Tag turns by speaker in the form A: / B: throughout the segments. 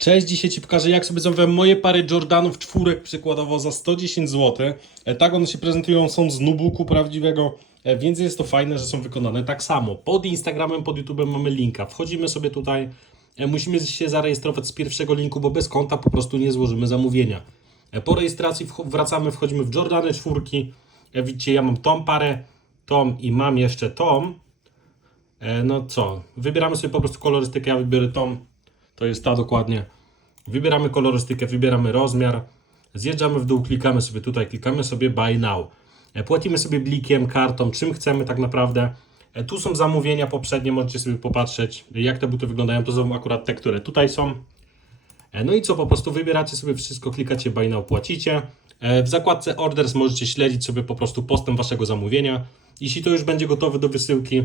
A: Cześć, dzisiaj Ci pokażę jak sobie zamawiam moje pary Jordanów czwórek przykładowo za 110 zł. E, Tak one się prezentują, są z Nubuku prawdziwego, e, więc jest to fajne, że są wykonane tak samo. Pod Instagramem, pod YouTube'em mamy linka. Wchodzimy sobie tutaj, e, musimy się zarejestrować z pierwszego linku, bo bez konta po prostu nie złożymy zamówienia. Po rejestracji wracamy, wchodzimy w Jordany czwórki. Widzicie, ja mam tą parę, tą i mam jeszcze tą. No co, wybieramy sobie po prostu kolorystykę, ja wybiorę tą, to jest ta dokładnie. Wybieramy kolorystykę, wybieramy rozmiar, zjeżdżamy w dół, klikamy sobie tutaj, klikamy sobie buy now. E, Płacimy sobie blikiem, kartą, czym chcemy tak naprawdę. E, Tu są zamówienia poprzednie, możecie sobie popatrzeć jak te buty wyglądają, to są akurat te, które tutaj są. E, No i co, po prostu wybieracie sobie wszystko, klikacie buy now, płacicie. W zakładce orders możecie śledzić sobie po prostu postęp waszego zamówienia. Jeśli to już będzie gotowe do wysyłki,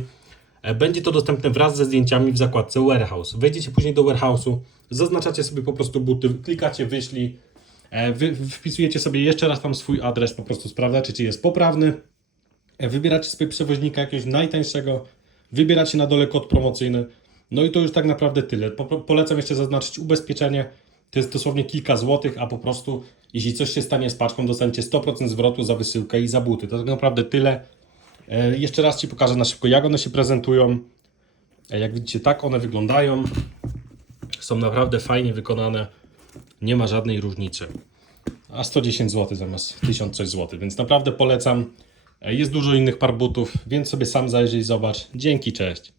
A: będzie to dostępne wraz ze zdjęciami w zakładce warehouse. Wejdziecie później do warehouse'u, zaznaczacie sobie po prostu buty, klikacie wyślij, e, wy, wpisujecie sobie jeszcze raz tam swój adres, po prostu sprawdzacie, czy jest poprawny. E, Wybieracie sobie przewoźnika jakiegoś najtańszego, wybieracie na dole kod promocyjny. No i to już tak naprawdę tyle. Po, polecam jeszcze zaznaczyć ubezpieczenie. To jest dosłownie kilka złotych, a po prostu jeśli coś się stanie z paczką, dostaniecie 100% zwrotu za wysyłkę i za buty. To tak naprawdę tyle. E, jeszcze raz Ci pokażę na szybko, jak one się prezentują. E, jak widzicie, tak one wyglądają. Są naprawdę fajnie wykonane. Nie ma żadnej różnicy. A 110 zł zamiast 1000 coś zł, więc naprawdę polecam. E, Jest dużo innych par butów, więc sobie sam zajrzyj zobacz. Dzięki, cześć.